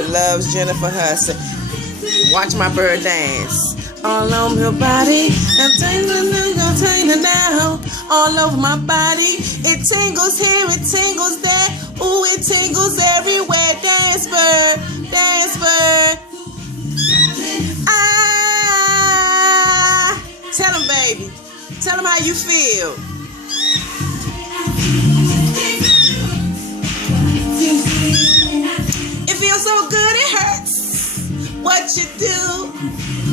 Loves Jennifer Hudson. Watch my bird dance. All on your body, and tingling now. All over my body, it tingles here, it tingles there. Ooh, it tingles everywhere. Dance bird, dance bird. Ah, tell him, baby. Tell him how you feel. It feels so good, it hurts. What you do?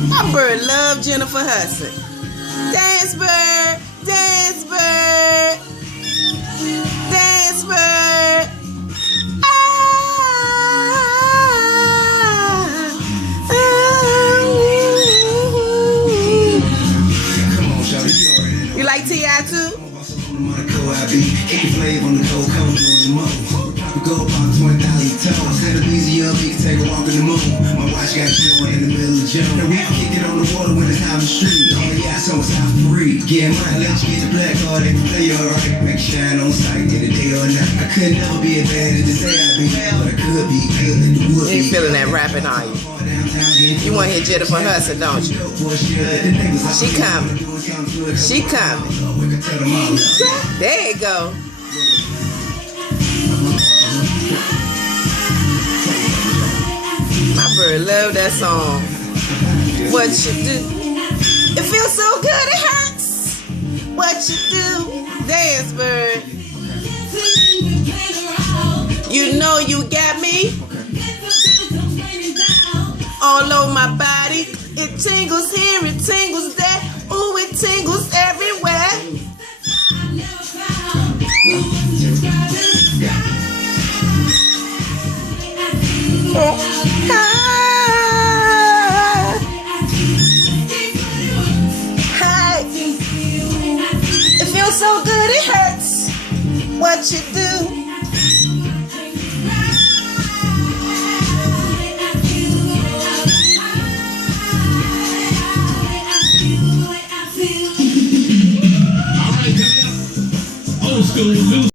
My bird love Jennifer Hudson. Dance bird, dance bird, dance bird. You like T.I. too? Go about 20,000 toes. Set a busy up, you can take a walk in the moon. My watch got joy in the middle of June. Now we can kick it on the water when it's out the street. On the yacht, so it's out for free. Get money, let you get the black card, they can play you alright. Make you shine on sight, in the day or night. I could never be as bad as they say I be, but I could be good. You ain't feeling that rapping, are you? You want to hear Jennifer Hudson, don't you? She coming. She coming. There you go. My bird love that song. What you do? It feels so good, it hurts. What you do? Dance bird. You know you got me. All over my body. It tingles here, it tingles there. Ooh, it tingles everywhere. It feels so good, it hurts. What you do? Old school, new